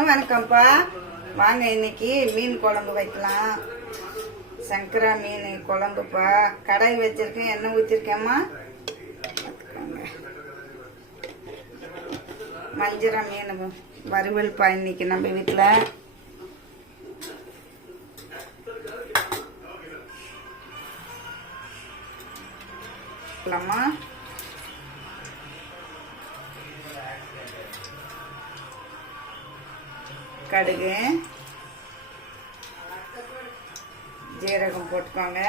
எல்லாருக்கும் வணக்கம்ப்பா. வாங்க இன்னைக்கு மீன் குழம்பு வைக்கலாம். சங்கரா மீன் குழம்புப்பா. கடாய் வச்சிருக்கேன் எண்ணெய் ஊற்றிருக்கேம்மா மஞ்சரா மீன் வறுவல்ப்பா இன்னைக்கு நம்ம வீட்டில் போலாமா கடுகு. ஜீரகம் போட்டுக்கோங்க.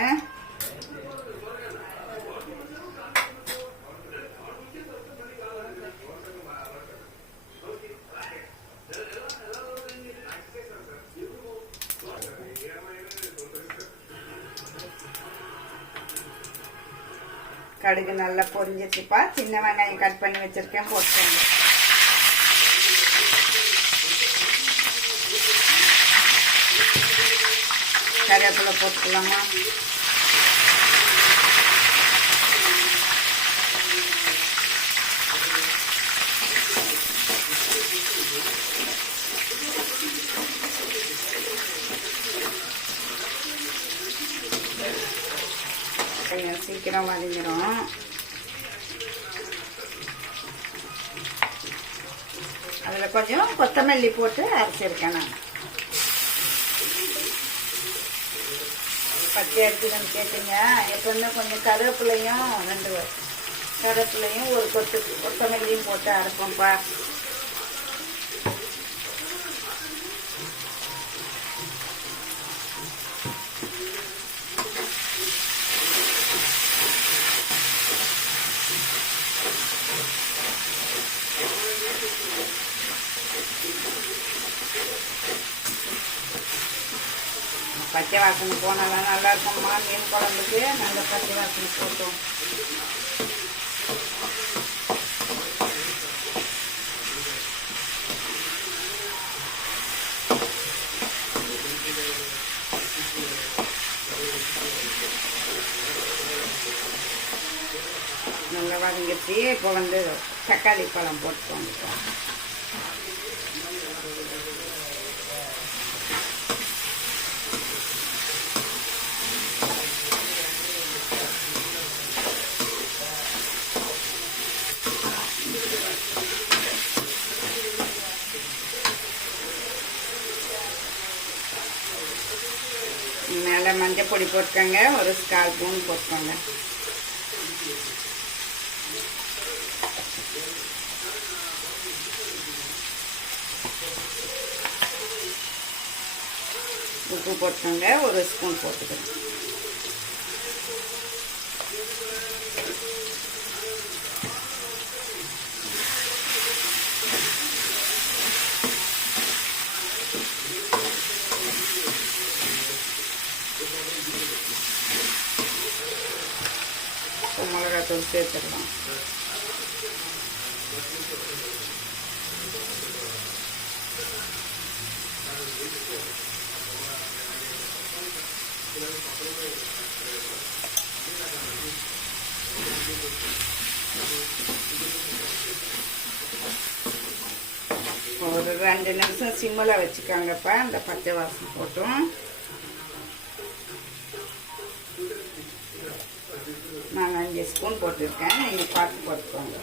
கடுகு நல்லா பொரிஞ்சிச்சுப்பா சின்ன வெங்காயம் கட் பண்ணி வச்சிருக்கேன். போட்டுக்கோங்க. கருவேப்பிலை போட்டுக்கலாமா? சீக்கிரம் வதங்கிடும் கொஞ்சம் கொத்தமல்லி போட்டு அரைச்சிருக்கேன் நான். பச்சை அரிசின்னு கேட்டீங்க. எப்பவுமே கொஞ்சம் கருவேப்பிலையும் ரெண்டு கருவேப்பிலையும் ஒரு கொத்து கொத்தமல்லியும் போட்டு அரைப்போம்ப்பா. பச்சை வாசனை போனாலும் நல்லா இருக்கும்மா மீன் குழம்புக்கு நல்ல பச்சை வாசனை போட்டோம். நல்லா வதங்கிடுச்சு இப்போ வந்து தக்காளி பழம் போட்டுக்கோங்க மேலே மஞ்சள் பொடி போட்டுக்கோங்க. ஒரு கால் ஸ்பூன் போட்டுக்கோங்க. உப்பு போட்டுக்கோங்க. ஒரு ஸ்பூன் போட்டுக்கோங்க இப்போ மிளகாத்தூள் சேர்த்துக்கலாம் ஒரு ரெண்டு நிமிஷம் சிம்மில் வச்சுக்காங்கப்பா. அந்த பச்சை வாசம் போட்டும். நான் அஞ்சு ஸ்பூன் போட்டிருக்கேன். நீங்கள் பார்த்து போட்டுக்கோங்க.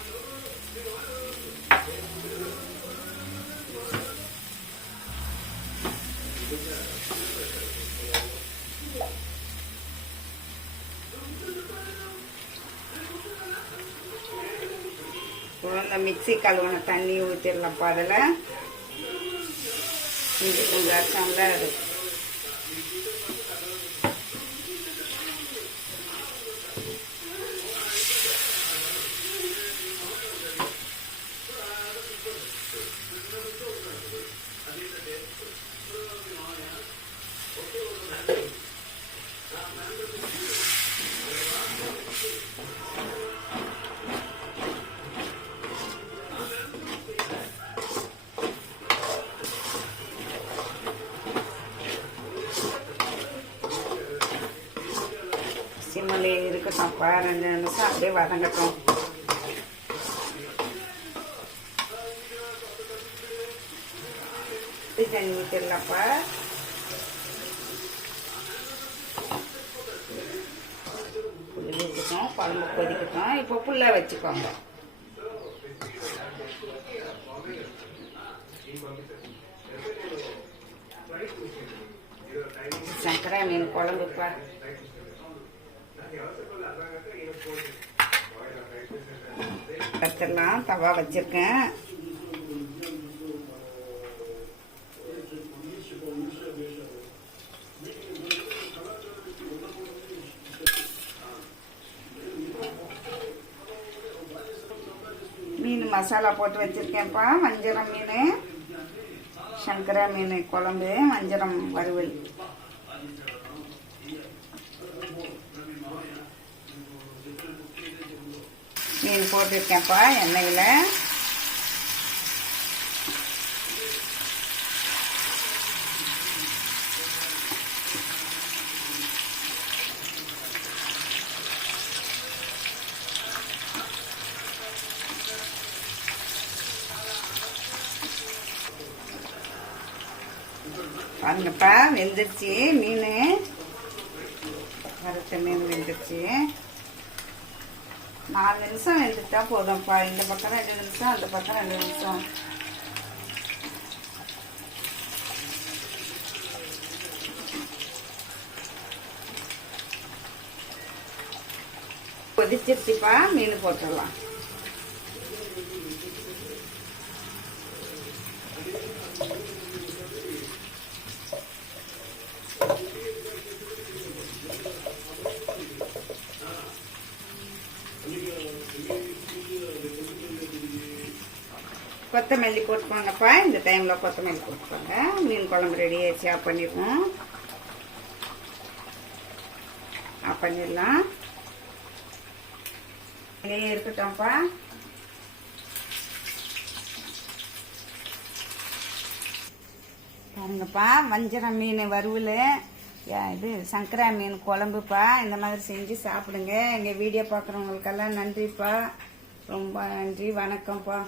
இந்த மிக்சி கழுவுன தண்ணி ஊற்றிடலாம் அதில் இங்கே கொஞ்சம் அரைச்சாம்ல அது சிம்மிலே இருக்கட்டும்ப்பா ரெண்டு நிமிஷம் அப்படியே வதங்கட்டும் புளி தண்ணி ஊற்றிட்டோம் குழம்பு கொதிக்கட்டும் இப்போ புல்ல வச்சுக்கோங்க சங்கரா மீன் குழம்புப்பா வச்சிடலாம் தவா வச்சிருக்கேன். மீன் மசாலா போட்டு வச்சிருக்கேன்ப்பா வஞ்சரம் மீன் சங்கரா மீன் குழம்பு வஞ்சரம் வறுவல். மீன் போட்டிருக்கேன்ப்பா எண்ணெயில். பாருங்கப்பா வெந்துருச்சு மீன். மீன் வெந்துருச்சு. நாலு நிமிஷம் வெந்துட்டா போதும்ப்பா. இந்த பக்கம் ரெண்டு நிமிஷம் அந்த பக்கம் ரெண்டு நிமிஷம். கொதிச்சிருச்சுப்பா மீன் போட்டுடலாம். கொத்தமல்லி போட்டுக்கோங்கப்பா. இந்த டைமில் கொத்தமல்லி போட்டுக்கோங்க. மீன் குழம்பு ரெடி ஆயிடுச்சு. ஆஃப் பண்ணிடுவோம். ஆஃப் பண்ணிடலாம். இருக்கட்டும்ப்பா. பாருங்கப்பா வஞ்சரம் மீன் வறுவல். இது சங்கரா மீன் குழம்புப்பா. இந்த மாதிரி செஞ்சு சாப்பிடுங்க. எங்கள் வீடியோ பார்க்குறவங்களுக்கெல்லாம் நன்றிப்பா. ரொம்ப நன்றி. வணக்கம்ப்பா.